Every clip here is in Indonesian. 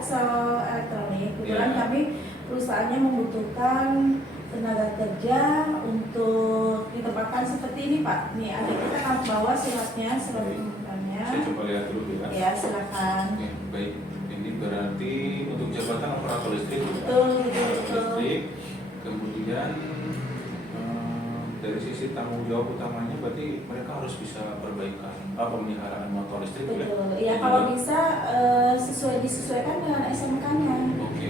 Excel elektronik. Kebetulan Ya. kami perusahaannya membutuhkan tenaga kerja untuk ditempatkan seperti ini Pak. Nih ada kita akan bawa suratnya, surat penuntutannya. Saya coba lihat dulu ya. Ya silakan. Oke, baik. Ini berarti untuk jabatan operator listrik. Betul. Listrik. Kemudian dari sisi tanggung jawab utamanya berarti mereka harus bisa perbaikan pemeliharaan motor listrik ya. Betul. Ya kalau bisa disesuaikan dengan SMK-nya. Oke.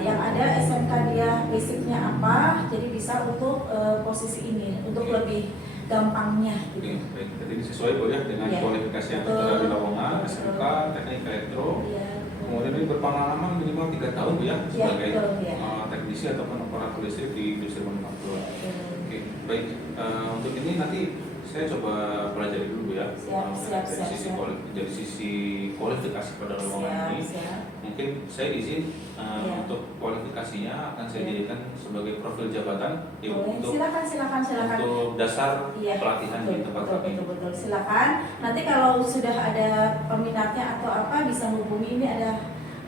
Yang ada SMK dia basicnya apa, jadi bisa untuk posisi ini untuk lebih gampangnya. Oke, Gitu. baik. Jadi sesuai Bu ya dengan Ya. kualifikasi yang Betul. ada di lowongan, Betul. SMK, teknik elektro. Iya. Kemudian ini berpengalaman minimal 3 tahun Bu ya Ya, sebagai betul, ya. teknisi ataupun operator listrik di industri manufaktur. Betul. Oke, baik. Untuk ini nanti saya coba pelajari dulu ya. Siap. Dari sisi kualifikasi pada lowongan ini. Siap. Mungkin saya izin Ya. untuk kualifikasinya akan saya Ya. jadikan sebagai profil jabatan ya, Boleh. untuk Silakan. untuk dasar Iya, pelatihan di tempat kami. betul. Silakan. Nanti kalau sudah ada peminatnya atau apa bisa hubungi, ini ada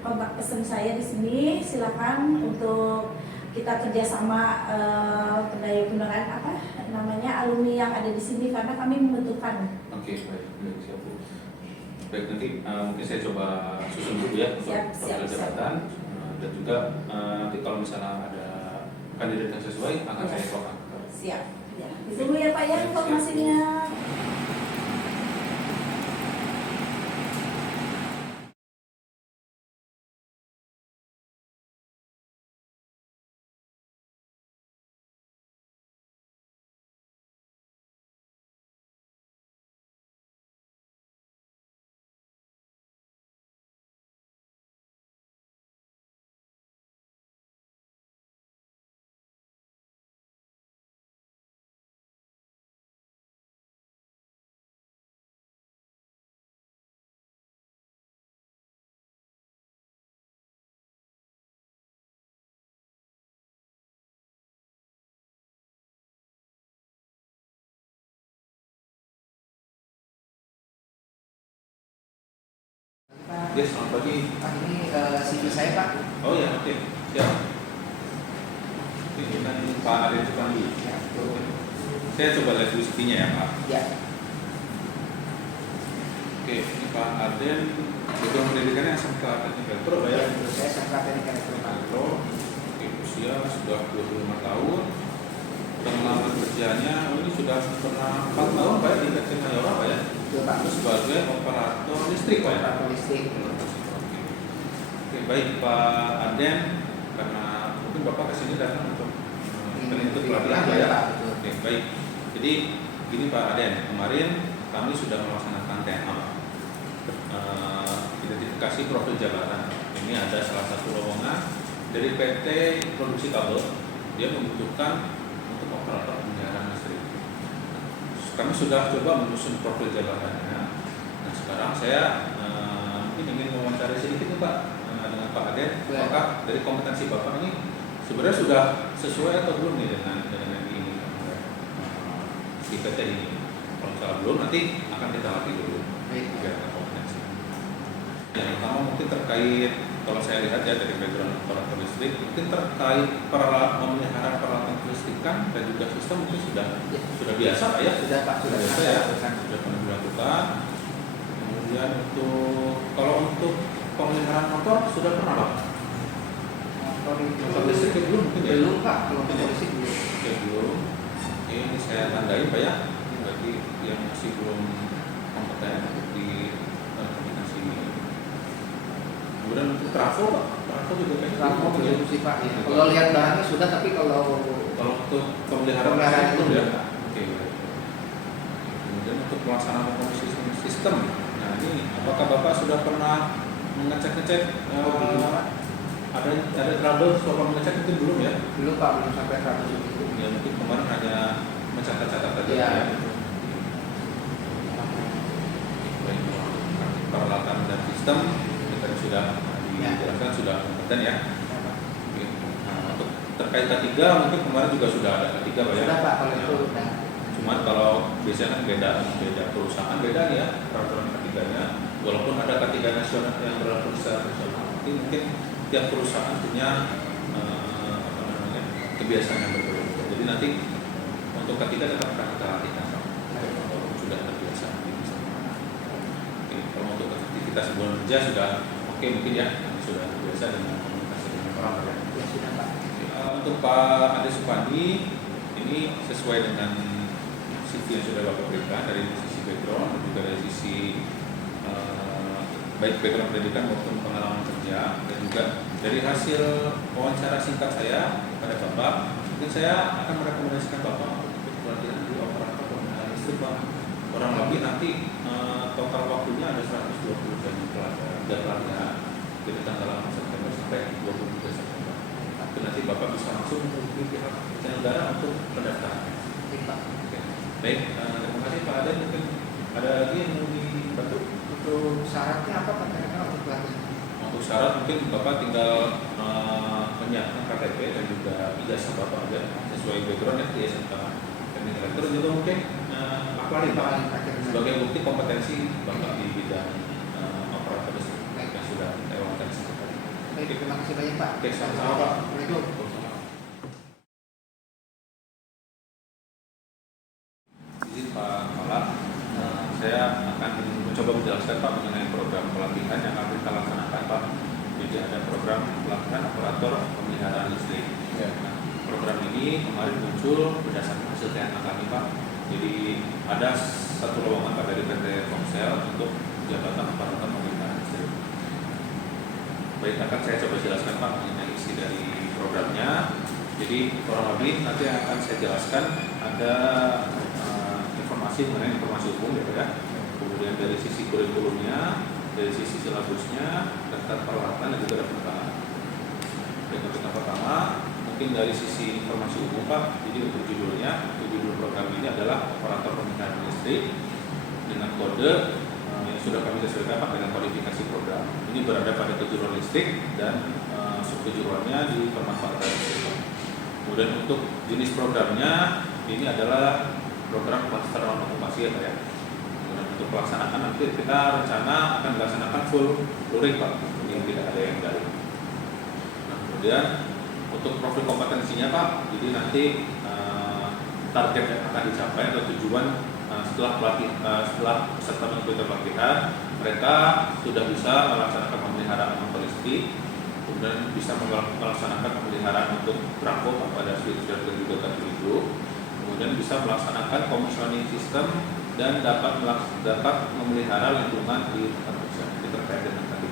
kontak pesan saya di sini. Silakan untuk kita kerjasama pendaya gunaan apa namanya alumni yang ada di sini karena kami membutuhkan. Oke, baik, siap Bu. Baik, nanti mungkin saya coba susun dulu ya untuk Siap. profil jabatan dan juga nanti kalau misalnya ada kandidat yang sesuai akan Ya. saya kontak. Siap. Ya. Ditunggu ya Pak ya informasinya. Ya, selamat pagi. Pak, ini CV saya Pak. Oh ya, oke, siap. Ini kan Pak Arif Supandi. Ya, betul. Saya coba lihat dulu CV-nya ya Pak. Ya, Oke, ini Pak Arden, background pendidikannya SMK Teknik Elektro Pak ya? betul. Saya SMK Teknik Elektro Pak. Elektro, oke, usia sudah 25 tahun. Pengalaman kerjanya, ini sudah pernah 4 tahun Pak ya di PT Mayora Pak ya? Betul Pak. Itu sebagai operator listrik Pak ya? Operator listrik. Oke, baik Pak Arden, karena mungkin Bapak kesini datang untuk menuntut pelatihan Pak ya? Betul. Oke, baik. Jadi gini Pak Arden, kemarin kami sudah melaksanakan TMA identifikasi profil jabatan. Ini ada salah satu lowongan dari PT Produksi Kabel, dia membutuhkan untuk operator pemeliharaan listrik. Kami sudah coba menyusun profil jabatannya. Nah sekarang saya ingin mewawancara sedikit nih Pak dengan Pak Aden. Apakah dari kompetensi Bapak ini sebenarnya sudah sesuai atau belum nih dengan ini di PT ini? Kalau misalnya belum, nanti akan kita latih dulu. Baik. Biar ada kompetensi. Yang pertama mungkin terkait, kalau saya lihat ya dari background operator listrik, mungkin terkait memelihara peralatan kelistrikan dan juga sistem mungkin sudah biasa Pak ya? Sudah Pak, sudah biasa saya ya, lakukan. sudah pernah dilakukan. Kemudian kalau untuk pemeliharaan motor sudah pernah Pak? Motor listrik belum mungkin ya? Belum Pak, belum motor listrik belum. Oke, belum. Oke, ini saya tandai Pak ya. Ini bagi yang masih belum kompeten di komunikasi ini. Kemudian untuk trafo Pak, trafo juga kayaknya Trafo belum ya? belum sih Pak. Ya. Kalau lihat bahannya sudah, tapi kalau untuk pemeliharaan Pemeliharaan belum ya? belum, Pak. Oke. Kemudian untuk pelaksanaan komposisi sistem. Nah ini apakah Bapak sudah pernah mengecek-ngecek belum, Pak. ada trouble soal mengecek mungkin belum ya? Belum Pak, belum sampai 100 itu. Ya mungkin kemarin hanya mencatat-catat saja Ya. ya. Baik, peralatan dan sistem kita sudah dijelaskan sudah kompeten ya. Oke. Nah, untuk terkait K3 mungkin kemarin juga sudah ada K3 Pak ya? Sudah Pak, kalau itu udah. Cuman kalau biasanya kan beda perusahaan beda nih ya peraturan K3-nya. Walaupun ada K3 nasional yang berlaku secara nasional, mungkin Nanti mungkin tiap perusahaan punya kebiasaan yang berbeda. Jadi nanti untuk ketiga tetap akan kita latihkan Pak. Kalau sudah terbiasa. Oke, kalau untuk aktivitas sebelum kerja sudah oke mungkin ya, sudah terbiasa dengan komunikasi dengan orang ya. Ya sudah Pak. Untuk Pak Ade Supandi ini sesuai dengan CV yang sudah Bapak berikan dari sisi background dan juga dari sisi baik background pendidikan maupun pengalaman kerja, dan juga dari hasil wawancara singkat saya pada Bapak, mungkin saya akan merekomendasikan Bapak untuk pelatihan di operator penggunaan listrik Pak. Kurang lebih nanti total waktunya ada 120 jam pelatihan dari tanggal 8 September sampai 23 September. Itu nanti Bapak bisa langsung menghubungi pihak penyelenggara untuk pendaftaran. Baik Pak. Oke. Baik, terima kasih Pak Ade. Mungkin ada lagi yang mau dibantu? Untuk syaratnya apa Pak kira-kira untuk pelatihan? Untuk syarat mungkin Bapak tinggal menyiapkan KTP dan juga ijazah Bapak aja sesuai background ya di SMK Teknik Elektro, juga mungkin akwarin Pak sebagai bukti kompetensi Bapak di bidang operator listrik yang sudah lewatkan sekali. Baik, terima kasih banyak Pak. Oke, sama-sama Pak. Assalamualaikum. Izin Pak Kepala, saya akan mencoba menjelaskan Pak mengenai program pelatihan yang akan kita laksanakan Pak. Jadi ada program pelatihan operator pemeliharaan listrik. Nah, program ini kemarin muncul berdasarkan hasil TNA kami Pak. Jadi ada satu lowongan Pak dari PT Komsel untuk jabatan operator pemeliharaan listrik. Baik, akan saya coba jelaskan Pak mengenai isi dari programnya. Jadi kurang lebih nanti akan saya jelaskan ada informasi mengenai informasi umum ya. Kemudian dari sisi kurikulumnya, dari sisi silabusnya, daftar peralatan dan juga daftar bahan. Baik, untuk yang pertama mungkin dari sisi informasi umum Pak. Jadi untuk judulnya, judul program ini adalah operator pemeliharaan listrik dengan kode yang sudah kami sesuaikan Pak dengan kodifikasi program. Ini berada pada kejuruan listrik dan subkejuruannya di pemanfaatan listrik. Kemudian untuk jenis programnya ini adalah program klaster non okupasi ya Pak ya. Kemudian untuk pelaksanaan nanti kita rencana akan dilaksanakan full luring Pak, ini tidak ada yang dari. Nah, kemudian untuk profil kompetensinya Pak, jadi nanti target yang akan dicapai atau tujuan setelah peserta mengikuti pelatihan, mereka sudah bisa melaksanakan pemeliharaan motor listrik, kemudian bisa melaksanakan pemeliharaan untuk perangko pada switch dan juga kartu hidro, kemudian bisa melaksanakan commissioning system dan dapat memelihara lingkungan di tempat kerja. Ini terkait dengan tadi.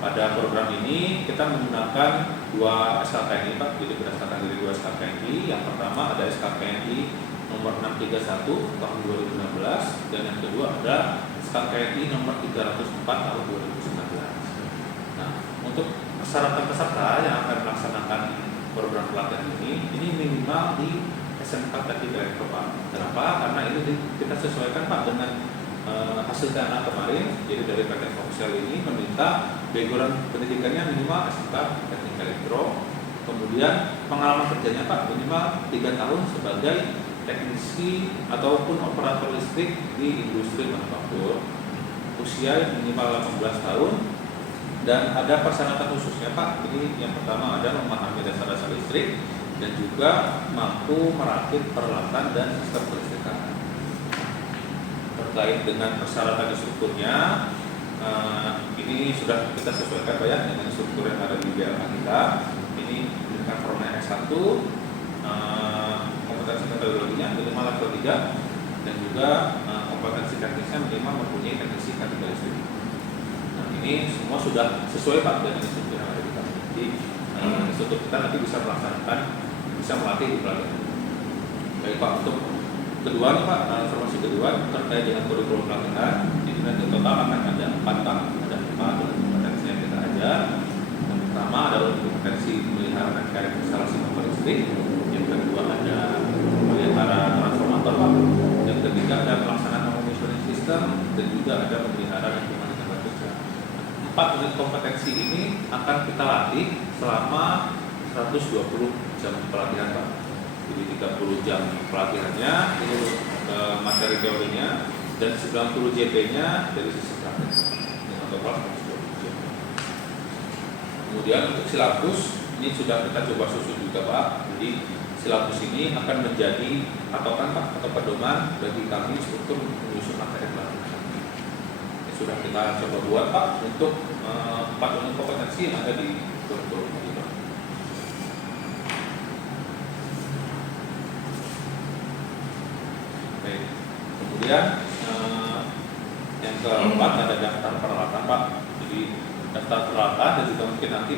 Pada program ini kita menggunakan dua SKKNI Pak, jadi berdasarkan dari dua SKKNI. Yang pertama ada SKKNI nomor 631 tahun 2016 dan yang kedua ada SKKNI nomor 304 tahun 2019. Nah, untuk persyaratan peserta yang akan melaksanakan program pelatihan ini minimal di SMK Teknik Elektro Pak. Kenapa? Karena ini kita sesuaikan Pak dengan hasil TNA kemarin. Jadi dari PT Komsel ini meminta background pendidikannya minimal SMK Teknik Elektro, kemudian pengalaman kerjanya Pak minimal 3 tahun sebagai teknisi ataupun operator listrik di industri manufaktur, usia minimal 18 tahun, dan ada persyaratan khususnya Pak. Ini yang pertama ada memahami dasar-dasar listrik dan juga mampu merakit peralatan dan sistem kelistrikan. Terkait dengan persyaratan strukturnya, ini sudah kita sesuaikan Pak ya dengan struktur yang ada di BLK kita. Ini dengan formatnya S1, kompetensi metodologinya minimal level 3 dan juga kompetensi teknisnya minimal mempunyai teknisi K3 listrik. Nah, ini semua sudah sesuai Pak dengan struktur yang ada di kita. Jadi struktur kita nanti bisa melatih di pelatihan. Baik Pak, untuk kedua nih Pak, informasi kedua terkait dengan kurikulum pelatihan. Jadi nanti total akan ada 4 Pak, ada 4 kompetensi yang kita ajar. Yang pertama adalah kompetensi pemeliharaan rangkaian instalasi motor listrik. Yang kedua ada pemeliharaan transformator Pak. Yang ketiga ada pelaksanaan commissioning system dan juga ada pemeliharaan lingkungan di tempat kerja. 4 unit kompetensi ini akan kita latih selama 120 jam pelatihan Pak. Jadi 30 jam pelatihannya itu materi teorinya dan 90 JP-nya dari sisi praktek. Dengan total 120 jam. Kemudian untuk silabus ini sudah kita coba susun juga Pak. Jadi silabus ini akan menjadi patokan Pak atau pedoman bagi kami struktur menyusun materi pelatihan. Ini sudah kita coba buat Pak untuk 4 unit kompetensi yang ada di kurikulum ini Pak. Baik. Kemudian yang keempat ada daftar peralatan Pak. Jadi daftar peralatan dan juga mungkin nanti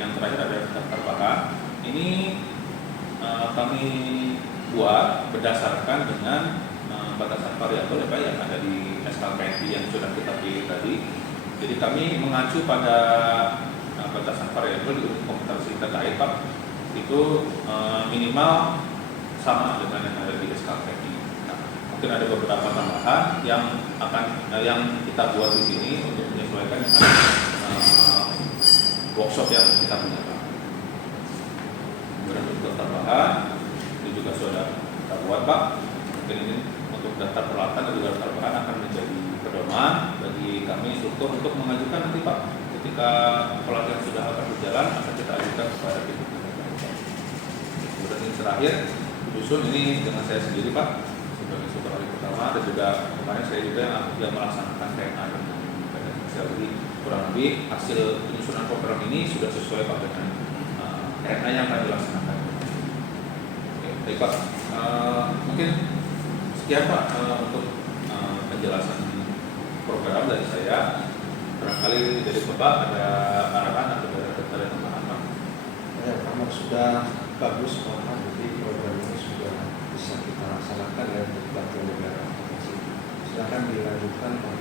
yang terakhir ada daftar bahan. Ini kami buat berdasarkan dengan batasan variabel ya Pak yang ada di SKKNP yang sudah kita pilih tadi. Jadi kami mengacu pada batasan variabel di unit kompetensi terkait Pak. Itu minimal sama dengan yang ada di SKKNP. Nah, mungkin ada beberapa tambahan yang kita buat di sini untuk menyesuaikan dengan workshop yang kita punya Pak. Kemudian untuk tambahan ini juga sudah kita buat Pak. Mungkin ini untuk daftar peralatan dan juga daftar bahan akan menjadi pedoman bagi kami struktur untuk mengajukan nanti Pak. Ketika pelatihan sudah akan berjalan akan kita ajukan kepada pimpinan. Kemudian yang terakhir susun ini dengan saya sendiri Pak sebagai supervisor pertama dan juga kemarin saya juga yang melaksanakan KNA dengan badan sosial. Jadi kurang lebih hasil penyusunan program ini sudah sesuai Pak dengan KNA yang akan dilaksanakan. Oke, baik Pak. Mungkin sekian Pak untuk penjelasan program dari saya. Barangkali dari Bapak ada arahan atau ada tambahan Pak? Ya, karena sudah bagus Pak, jadi program ini sudah bisa kita laksanakan ya untuk pelatihan negara. Silakan dilanjutkan Pak.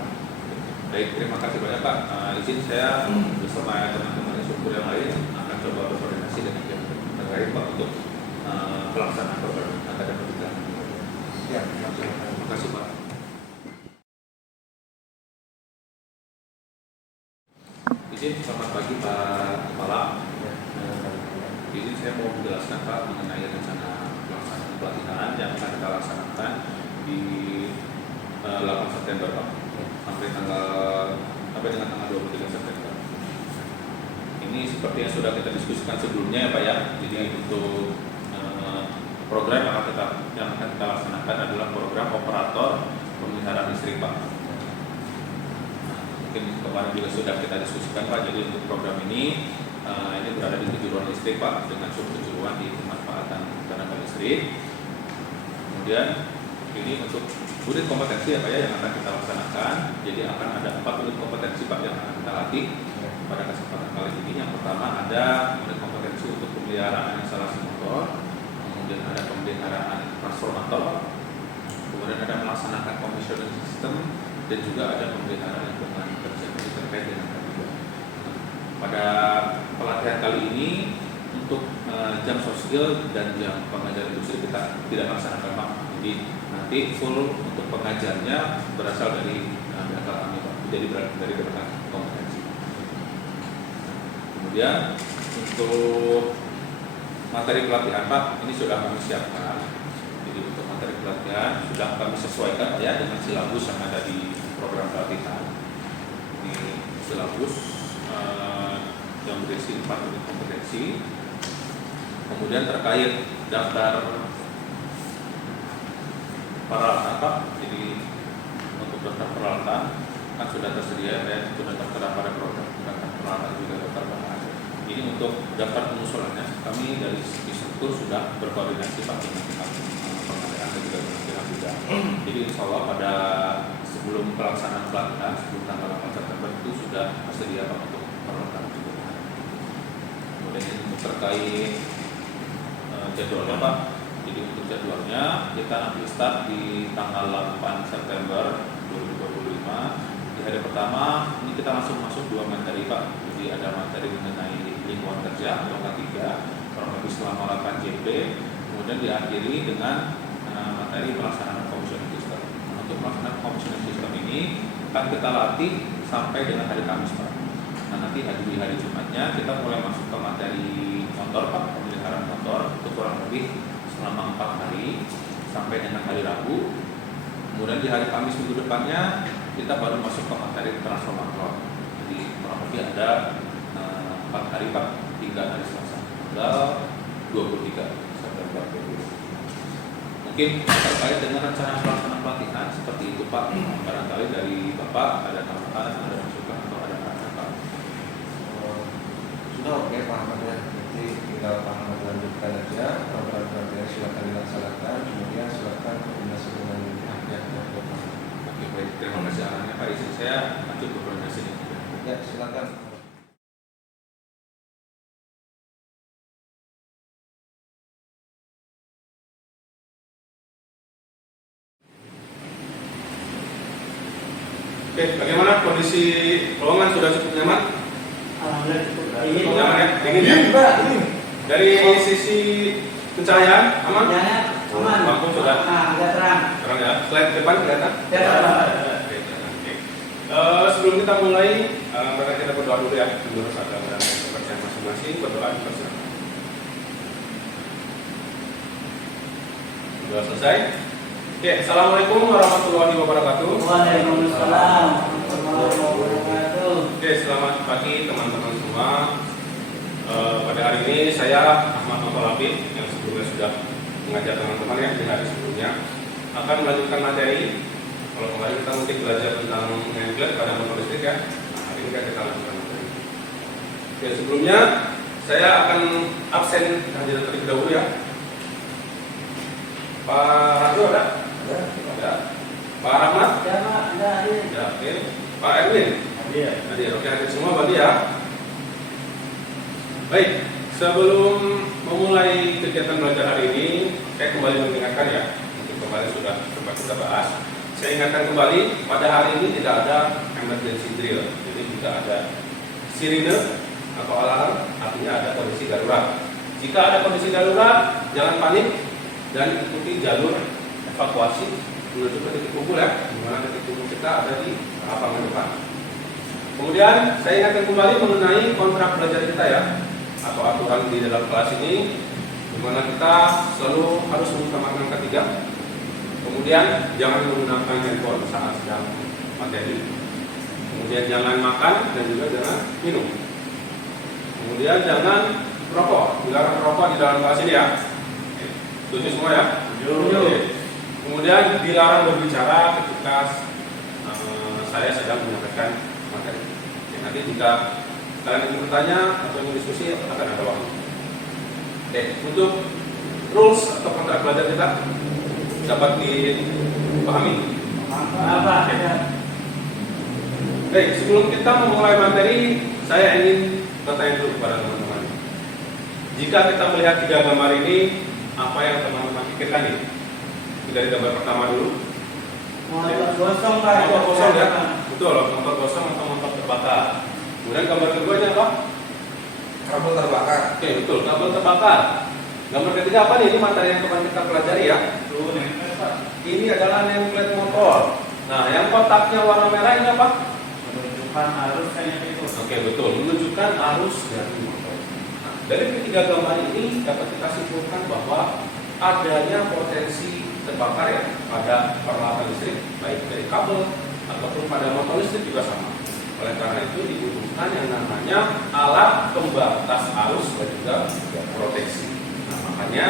Baik, terima kasih banyak Pak. Izin saya bersama teman-teman instruktur yang lain akan coba berkoordinasi dengan pihak terkait Pak untuk pelaksanaan program akademik kita. Ya, silakan. Terima kasih Pak. Izin, selamat pagi Pak Kepala. Izin saya mau menjelaskan Pak mengenai rencana pelaksanaan pelatihan yang akan kita laksanakan di 8 September Pak sampai dengan tanggal 23 September. Ini seperti yang sudah kita diskusikan sebelumnya ya Pak ya. Jadi untuk program yang akan kita laksanakan adalah program operator pemeliharaan listrik Pak. Mungkin kemarin juga sudah kita diskusikan Pak. Jadi untuk program ini berada di kejuruan listrik Pak dengan subkejuruan di pemanfaatan tenaga listrik. Kemudian ini untuk unit kompetensi ya Pak ya yang akan kita laksanakan. Jadi akan ada 4 unit kompetensi Pak yang akan kita latih pada kesempatan kali ini. Yang pertama ada unit kompetensi untuk pemeliharaan instalasi motor, kemudian ada pemeliharaan transformator, kemudian ada melaksanakan commissioning system dan juga ada pemeliharaan lingkungan kerja terkait dengan K3. Pada pelatihan kali ini untuk jam soft skill dan jam pengajaran industri kita tidak laksanakan Pak. Jadi nanti full untuk pengajarnya berasal dari data kami Pak. Jadi dari data kompetensi. Kemudian untuk materi pelatihan Pak ini sudah kami siapkan. Jadi untuk materi pelatihan sudah kami sesuaikan ya dengan silabus yang ada di program pelatihan. Ini silabus yang berisi 4 unit kompetensi. Kemudian terkait daftar peralatan Pak, jadi untuk daftar peralatan kan sudah tersedia ya, sudah terdaftar pada program daftar peralatan juga daftar bahan. Ini untuk daftar pengusulannya kami dari instruktur sudah berkoordinasi Pak dengan pihak pengadaan dan juga dengan pihak bidang. Jadi insya Allah pada sebelum pelaksanaan pelatihan sebelum tanggal 8 September itu sudah tersedia Pak untuk peralatan juga. Kemudian ini untuk terkait jadwalnya Pak. Jadi untuk jadwalnya kita nanti start di tanggal 8 September 2025. Di hari pertama ini kita langsung masuk 2 materi Pak. Jadi ada materi mengenai lingkungan kerja atau K3 kurang lebih selama 8 JP. Kemudian diakhiri dengan materi pelaksanaan commissioning system. Nah, untuk pelaksanaan commissioning system ini akan kita latih sampai dengan hari Kamis Pak. Nah nanti di hari Jumatnya kita mulai masuk ke materi motor Pak, pemeliharaan motor itu kurang lebih selama 4 hari sampai dengan hari Rabu. Kemudian di hari Kamis minggu depannya kita baru masuk ke materi transformator. Jadi kurang lebih ada 4 4 hari Pak, hingga hari Selasa tanggal 23 September 2020. Mungkin terkait dengan rencana pelaksanaan pelatihan seperti itu Pak, barangkali dari Bapak ada tambahan, ada masukan atau ada Pak? Sudah oke Pak Ahmad ya, nanti tinggal Pak Ahmad lanjutkan aja program-programnya, silakan dilaksanakan, kemudian silakan koordinasi dengan pihaknya. Oke baik, terima kasih arahannya Pak. Izin saya lanjut ke koordinasi. Ya silakan. Oke, bagaimana kondisi ruangan, sudah cukup nyaman? Cukup nyaman ya? Dingin ya? Dari sisi pencahayaan aman? Lampu sudah terang ya? Slide depan kelihatan? Oke, oke. Sebelum kita mulai, maka kita berdoa dulu ya. Menurut agama dan kepercayaan masing-masing, berdoa bersama. Sudah selesai? Oke, assalamualaikum warahmatullahi wabarakatuh. Waalaikumsalam warahmatullahi wabarakatuh. Oke, selamat pagi teman-teman semua. Pada hari ini saya Ahmad Motolabib yang sebelumnya sudah mengajar teman-teman ya di hari sebelumnya akan melanjutkan materi. Kalau kemarin kita mungkin belajar tentang nameplate pada motor listrik ya. Nah, hari ini kita lanjutkan materi. Oke, sebelumnya saya akan absen hadirin terlebih dahulu ya. Pak Radu ada? Ada. Pak Rahmat? Ada. Ya, oke. Pak Erwin? Hadir. Oke, hadir semua berarti ya. Baik, sebelum memulai kegiatan belajar hari ini, saya kembali mengingatkan ya, mungkin kemarin sudah sempat kita bahas. Saya ingatkan kembali, pada hari ini tidak ada emergency drill, jadi tidak ada sirine atau alarm, artinya ada kondisi darurat. Jika ada kondisi darurat, jangan panik dan ikuti jalur evakuasi menuju ke titik kumpul ya, di mana titik kumpul kita ada di lapangan depan. Kemudian saya ingatkan kembali mengenai kontrak belajar kita ya, atau aturan di dalam kelas ini, di mana kita selalu harus mengutamakan ketiga. Kemudian jangan menggunakan handphone saat sedang materi. Kemudian jangan makan dan juga jangan minum. Kemudian jangan merokok, dilarang merokok di dalam kelas ini ya. Setuju semua ya? Setuju. Kemudian dilarang berbicara ketika saya sedang menyampaikan materi. Oke, nanti jika kalian ingin bertanya atau ingin diskusi akan ada waktu. Oke, untuk rules atau kontrak belajar kita dapat dipahami. Apa? Baik, sebelum kita memulai materi, saya ingin bertanya dulu kepada teman-teman. Jika kita melihat 3 gambar ini, apa yang teman-teman pikirkan nih? Dari gambar pertama dulu. Motor kosong Pak. Motor kosong ya? Betul, motor kosong atau motor terbakar. Kemudian gambar keduanya apa? Kabel terbakar. Oke, betul, kabel terbakar. Gambar ketiga apa nih? Ini materi yang kemarin kita pelajari ya. Ini adalah nameplate motor. Nah, yang kotaknya warna merah ini apa? Menunjukkan arus itu. Oke, betul, menunjukkan arus dari motor. Nah, dari ketiga gambar ini dapat kita simpulkan bahwa adanya potensi terbakar ya pada peralatan listrik, baik dari kabel ataupun pada motor listrik juga sama. Oleh karena itu dibutuhkan yang namanya alat pembatas arus dan juga proteksi. Nah, makanya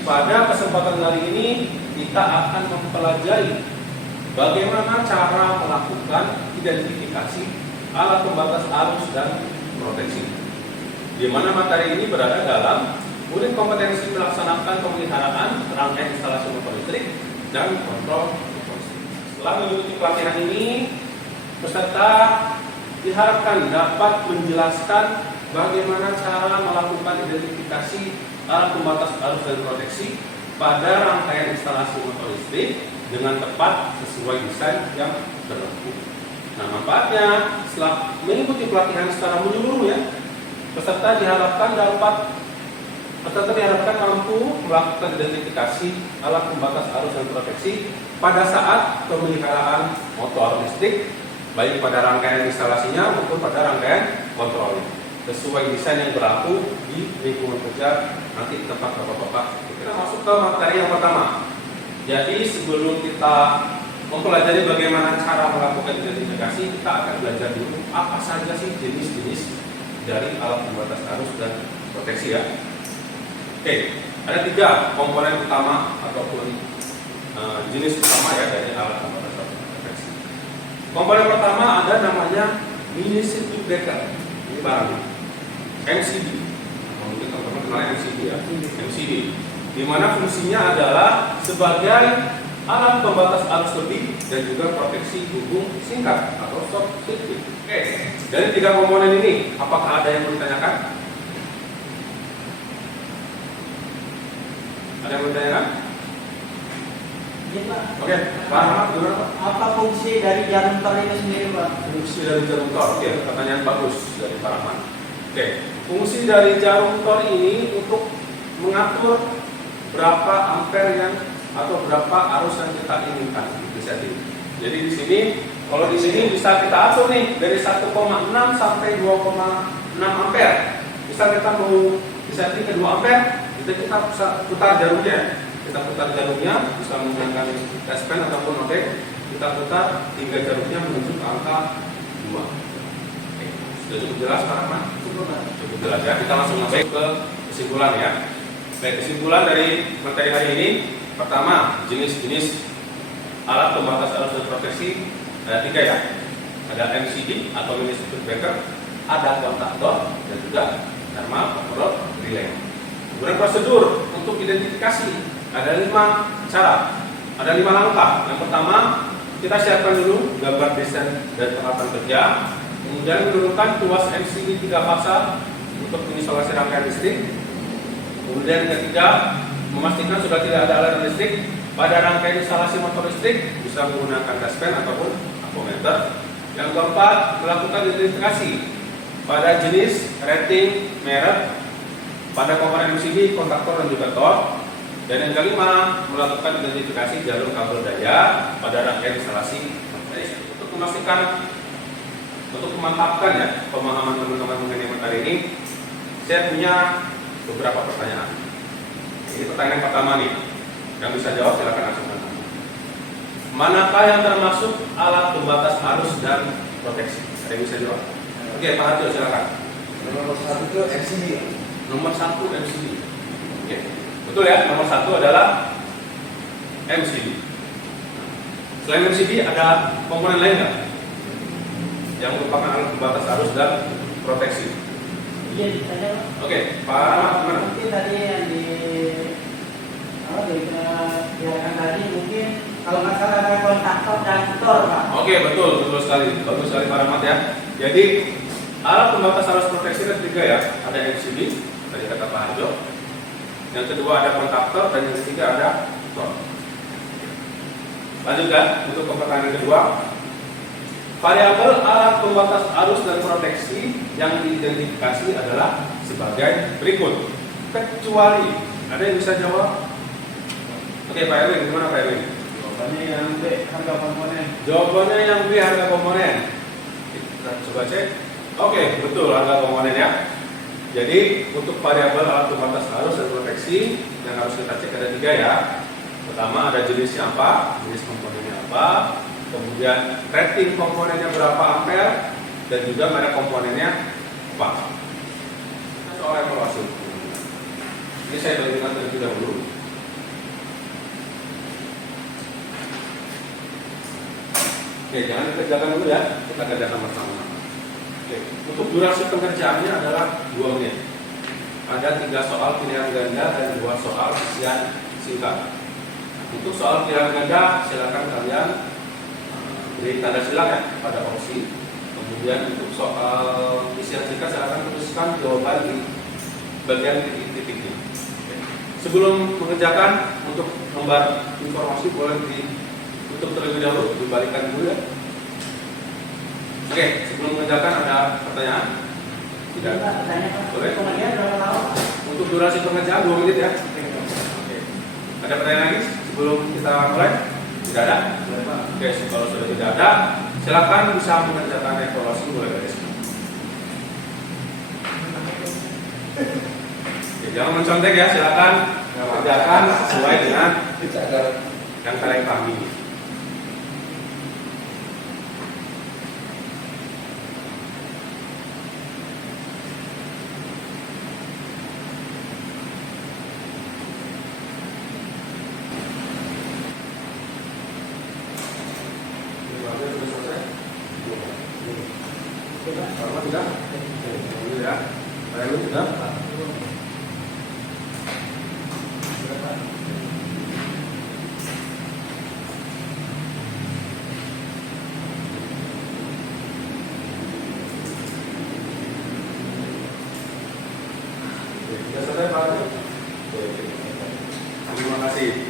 pada kesempatan kali ini kita akan mempelajari bagaimana cara melakukan identifikasi alat pembatas arus dan proteksi. Di mana materi ini berada dalam unit kompetensi melaksanakan pemeliharaan rangkaian instalasi motor listrik dan kontrol motor listrik. Setelah mengikuti pelatihan ini, peserta diharapkan dapat menjelaskan bagaimana cara melakukan identifikasi alat pembatas arus dan proteksi pada rangkaian instalasi motor listrik dengan tepat sesuai desain yang berlaku. Nah, manfaatnya setelah mengikuti pelatihan secara menyeluruh ya, peserta diharapkan mampu melakukan identifikasi alat pembatas arus dan proteksi pada saat pemeliharaan motor listrik, baik pada rangkaian instalasinya maupun pada rangkaian kontrolnya, sesuai desain yang berlaku di lingkungan kerja nanti di tempat bapak-bapak. Kita masuk ke materi yang pertama. Jadi sebelum kita mempelajari bagaimana cara melakukan identifikasi, kita akan belajar dulu apa saja sih jenis-jenis dari alat pembatas arus dan proteksi ya. Oke, ada 3 komponen utama ataupun jenis utama ya dari alat pembatas arus dan proteksi. Komponen pertama ada namanya mini circuit breaker, ini barang MCB. Mungkin teman-teman kenal MCB ya, MCB. Di mana fungsinya adalah sebagai alat pembatas arus lebih dan juga proteksi hubung singkat atau short circuit. Oke, dari 3 komponen ini, apakah ada yang mau ditanyakan? Ada yang mau ditanyakan? Iya, Pak. Oke, Pak Ahmad, gimana Pak? Apa fungsi dari jarum tol itu sendiri, Pak? Fungsi dari jarum tol, oke, pertanyaan bagus dari Pak Rahman. Oke, fungsi dari jarum tol ini untuk mengatur berapa ampere yang atau berapa arus yang kita inginkan di setting. Jadi di sini, kalau di sini bisa kita atur nih dari 1,6 sampai 2,6 ampere. Bisa kita mau di setting ke 2 ampere, itu kita bisa putar jarumnya. Kita putar jarumnya, bisa menggunakan S-pen ataupun OTEC. Kita putar hingga jarumnya menuju ke angka 2. Oke, sudah cukup jelas Pak Rahman? Cukup jelas ya. Kita langsung masuk ke kesimpulan ya. Baik, kesimpulan dari materi hari ini. Pertama, jenis-jenis alat pembatas arus dan proteksi ada 3 ya. Ada MCB atau mini circuit breaker, ada kontaktor dan juga thermal overload relay. Kemudian prosedur untuk identifikasi ada 5 cara, ada 5 langkah. Yang pertama, kita siapkan dulu gambar desain dan peralatan kerja. Kemudian menurunkan tuas MCB 3 fasa untuk mengisolasi rangkaian listrik. Kemudian yang ketiga, memastikan sudah tidak ada aliran listrik pada rangkaian instalasi motor listrik, bisa menggunakan gaspen ataupun ampermeter. Yang keempat, melakukan identifikasi pada jenis, rating, merek, pada komponen MCB, kontaktor dan juga tork. Dan yang kelima, melakukan identifikasi jalur kabel daya pada rangkaian instalasi motor listrik. Untuk memastikan, untuk memantapkan ya pemahaman teman-teman mengenai materi ini, saya punya beberapa pertanyaan. Ini pertanyaan pertama nih, yang bisa jawab silakan langsung. Manakah yang termasuk alat pembatas arus dan proteksi? Ada yang bisa jawab? Oke, Pak Harjo silakan. Nomor 1 itu MCB. Nomor 1 MCB. Oke, betul ya. Nomor 1 adalah MCB. Selain MCB ada komponen lain nggak? Yang merupakan alat pembatas arus dan proteksi. Iya, ditanya, Pak. Oke, Pak Ahmad gimana? Mungkin tadi yang diarahkan tadi mungkin kalau nggak salah ada kontaktor dan tor, Pak. Oke, betul sekali. Bagus sekali Pak Rahmat ya. Jadi alat pembatas arus proteksi ada 3 ya. Ada MCB, tadi kata Pak Harjo. Yang kedua ada kontaktor dan yang ketiga ada tor. Lanjutkan untuk pertanyaan kedua. Variabel alat pembatas arus dan proteksi yang diidentifikasi adalah sebagai berikut. Kecuali, ada yang bisa jawab? Oke, Pak Erwin, gimana Pak Erwin? Jawabannya yang B, harga komponen. Jawabannya yang B, harga komponen. Kita coba cek. Oke, betul harga komponen ya. Jadi untuk variabel alat pembatas arus dan proteksi yang harus kita cek ada 3 ya. Pertama ada jenisnya apa, jenis komponennya apa, kemudian rating komponennya berapa ampere, dan juga merek komponennya apa. Soal evaluasi. Ini saya berikan terlebih dahulu. Oke, jangan dikerjakan dulu ya, kita kerjakan bersama. Oke, untuk durasi pengerjaannya adalah 2 menit. Ada 3 soal pilihan ganda dan 2 soal isian singkat. Untuk soal pilihan ganda, silakan kalian beri tanda silang ya pada opsi. Kemudian untuk soal isian singkat, silakan tuliskan jawaban di bagian titik-titiknya. Sebelum mengerjakan, untuk lembar informasi boleh ditutup terlebih dahulu, dibalikan dulu ya. Oke, sebelum mengerjakan ada pertanyaan? Tidak. Pak, tanya Pak. Boleh? Pengerjaan berapa lama? Untuk durasi pengerjaan 2 menit ya. Oke. Ada pertanyaan lagi sebelum kita mulai? Tidak ada? Oke, kalau sudah tidak ada, silakan bisa mengerjakan evaluasi mulai dari sini. Oke, jangan mencontek ya, silakan kerjakan sesuai dengan yang kalian pahami. Relu sudah? Sudah selesai Pak Arjo? Terima kasih.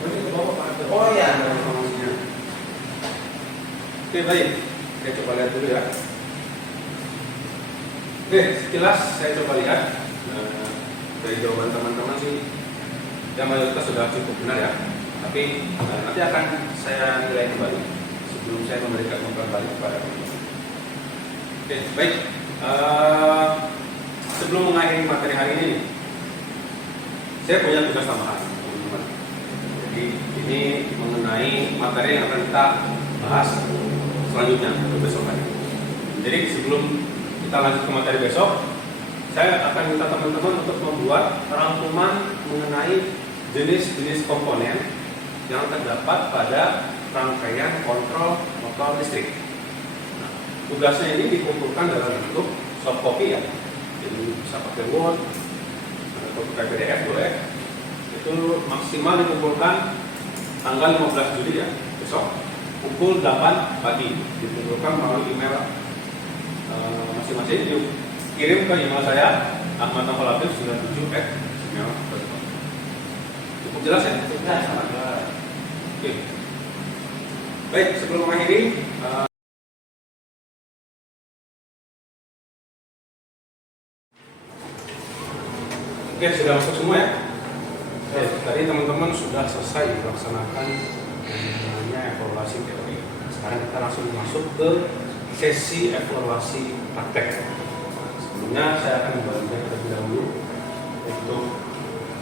Ini ke bawah Pak Arjo. Oh iya, ada informasinya. Oke baik, saya coba lihat dulu ya. Oke, sekilas saya coba lihat dari jawaban teman-teman sih, yang mayoritas sudah cukup benar ya. Tapi nanti akan saya nilai kembali sebelum saya memberikan umpan balik kepada teman-teman. Oke, baik. Sebelum mengakhiri materi hari ini, saya punya tugas tambahan, teman-teman. Jadi ini mengenai materi yang akan kita bahas selanjutnya besok hari. Jadi sebelum kita lanjut ke materi besok, saya akan minta teman-teman untuk membuat rangkuman mengenai jenis-jenis komponen yang terdapat pada rangkaian kontrol motor listrik. Nah, tugasnya ini dikumpulkan dalam bentuk soft copy ya. Jadi bisa pakai Word, atau pakai PDF boleh. Itu maksimal dikumpulkan tanggal 15 Juli ya, besok pukul 8 pagi. Dikumpulkan melalui email masing-masing. Kirim ke email saya ahmad.97@gmail.com. Cukup jelas ya? Sudah. Oke. Baik, sebelum mengakhiri, oke, sudah masuk semua ya? Oke, tadi teman-teman sudah selesai melaksanakan yang namanya evaluasi teori. Sekarang kita langsung masuk ke sesi evaluasi praktek. Sebelumnya saya akan membagikan terlebih dahulu untuk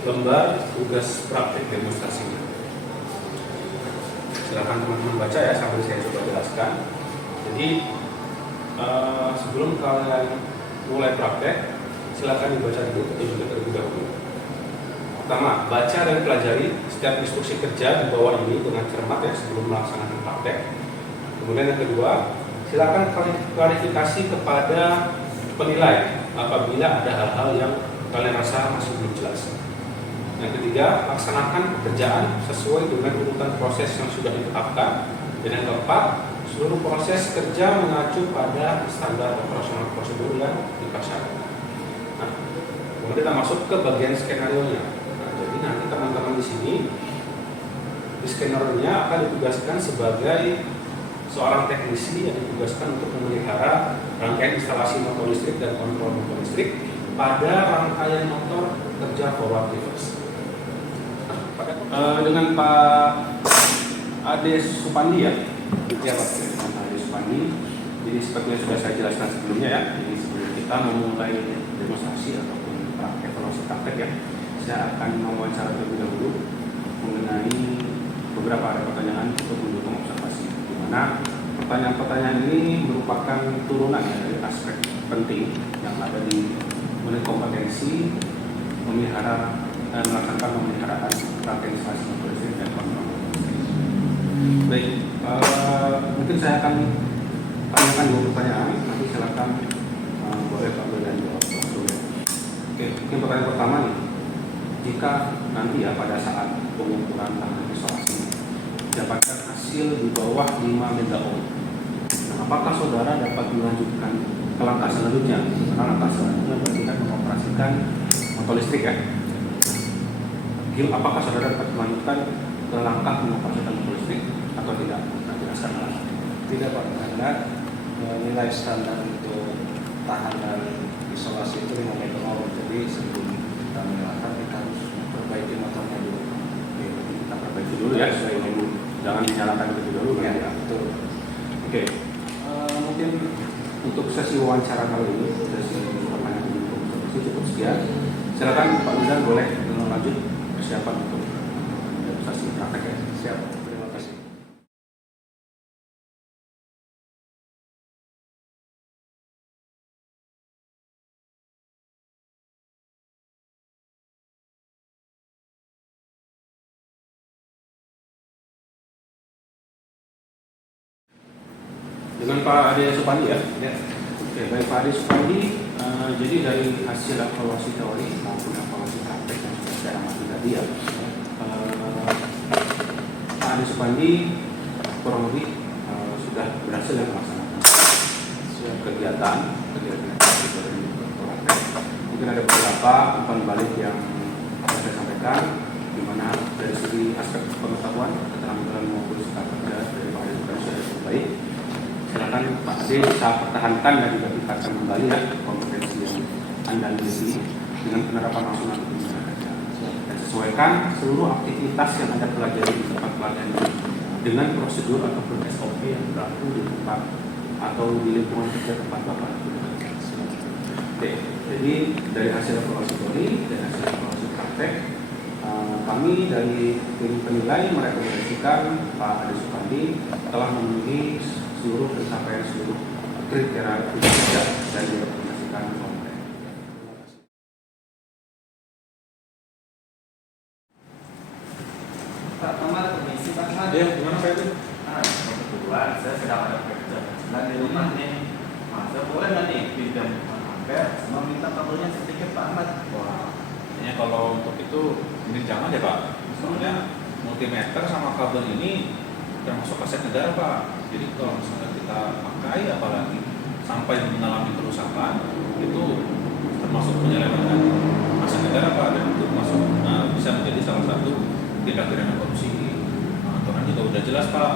lembar tugas praktek demonstrasinya. Silakan teman-teman baca ya sambil saya coba jelaskan. Jadi sebelum kalian mulai praktek, silakan dibaca dulu terlebih dahulu. Pertama, baca dan pelajari setiap instruksi kerja di bawah ini dengan cermat ya sebelum melaksanakan praktek. Kemudian yang kedua, silakan klarifikasi kepada penilai apabila ada hal-hal yang kalian rasa masih belum jelas. Yang ketiga, laksanakan pekerjaan sesuai dengan urutan proses yang sudah ditetapkan. Dan yang keempat, seluruh proses kerja mengacu pada standar operasional prosedur yang dipasarkan. Nah, kemudian kita masuk ke bagian skenario-nya. Nah, jadi nanti teman-teman di sini di skenario-nya akan ditugaskan sebagai seorang teknisi yang ditugaskan untuk memelihara rangkaian instalasi motor listrik dan kontrol motor listrik pada rangkaian motor kerja forward reverse. Dengan Pak Ade Supandi ya, Pak Ade Supandi. Jadi seperti yang sudah saya jelaskan sebelumnya ya. Jadi sebelum kita memulai demonstrasi ataupun evaluasi praktek ya, saya akan mewawancara terlebih dahulu mengenai beberapa ada pertanyaan untuk mendukung observasi. Di mana pertanyaan-pertanyaan ini merupakan turunan ya dari aspek penting yang ada di mengenai kompetensi memelihara dan melaksanakan pemeliharaan rangkaian instalasi motor listrik dan kontrol. Baik, mungkin saya akan tanyakan dua pertanyaan. Nanti silakan boleh Pak dan jawab. Oke, mungkin pertanyaan pertama nih, jika nanti ya pada saat pengukuran rangkaian isolasi dapatkan hasil di bawah 5 megaohm, nah, apakah saudara dapat melanjutkan ke langkah selanjutnya? Karena langkah selanjutnya berarti kan mengoperasikan motor listrik ya. Apakah saudara dapat melanjutkan ke langkah mengoperasikan motor listrik atau tidak? Nah, jelaskan lagi. Tidak Pak, karena nilai standar untuk tahanan isolasi itu 5 megaohm. Jadi sebelum kita menyalakan kita harus perbaiki motornya dulu. Jadi kita perbaiki dulu ya, jangan dinyalakan terlebih dahulu Ya, ya. betul. Oke, mungkin untuk sesi wawancara kali ini, sesi pertanyaan itu cukup sekian. Silakan Pak Nizar boleh lanjut persiapan untuk demonstrasi praktek ya. Siap, terima kasih. Dengan Pak Ade Supandi ya. Ya. Oke, baik Pak Ade Supandi, Jadi dari hasil evaluasi teori maupun evaluasi praktek yang sudah saya amati tadi ya, Pak Ade Supandi kurang lebih sudah berhasil melaksanakan kegiatan dari praktek. Mungkin ada beberapa umpan balik yang saya sampaikan, di mana dari segi aspek pengetahuan, keterampilan maupun sikap kerja dari Pak Ade Supandi sudah cukup baik. Silakan Pak Ade bisa pertahankan dan juga tingkatkan kembali ya kompetensi yang Anda miliki dengan penerapan langsung nanti di kerja. Dan sesuaikan seluruh aktivitas yang Anda pelajari di tempat pelatihan ini dengan prosedur ataupun SOP yang berlaku di tempat atau di lingkungan kerja tempat Bapak bekerja. Oke, jadi dari hasil evaluasi teori dan hasil evaluasi praktek, kami dari tim penilai merekomendasikan Pak Ade Supandi telah memenuhi seluruh pencapaian seluruh kriteria kerja dan direkomendasikan konten. Pak Ahmad, permisi Pak Ahmad. Ya, gimana Pak itu? Kebetulan saya sedang ada kerja dan di rumah nih. Saya boleh nggak nih pinjam ampere sama minta kabelnya sedikit Pak Ahmad? Wah, kayaknya kalau untuk itu ini jangan ya Pak. Soalnya multimeter sama kabel ini termasuk aset negara Pak. Jadi kalau misalnya kita pakai apalagi sampai mengalami kerusakan, itu termasuk penyelewengan aset negara Pak, dan itu masuk bisa menjadi salah satu tindak pidana korupsi. Aturan juga udah jelas Pak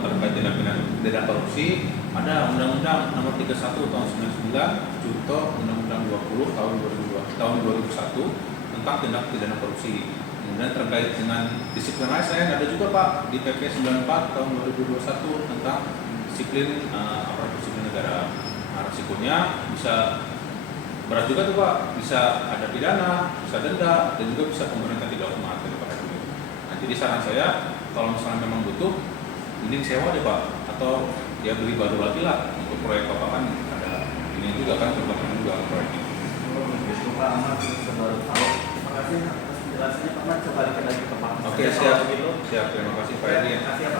terkait tindak pidana korupsi. Ada Undang-Undang Nomor 31 Tahun 99 Junto Undang-Undang 20 Tahun 2001 tentang tindak pidana korupsi. Kemudian terkait dengan disiplin ASN ada juga Pak di PP 94 tahun 2021 tentang disiplin aparatur sipil negara. Nah, risikonya bisa berat juga tuh Pak, bisa ada pidana, bisa denda, dan juga bisa pemerintah tidak hormat daripada itu. Nah, jadi saran saya kalau misalnya memang butuh, mending sewa deh Pak, atau ya beli baru lagi lah untuk proyek Bapak kan ada ini juga kan berkembang juga proyeknya. Oh, begitu Pak Ahmad, saya baru tahu. Terima kasih atas penjelasannya Pak Ahmad. Coba dikit lagi ke Pak. Oke, siap. Siap, terima kasih Pak Edi. Terima kasih ya Pak.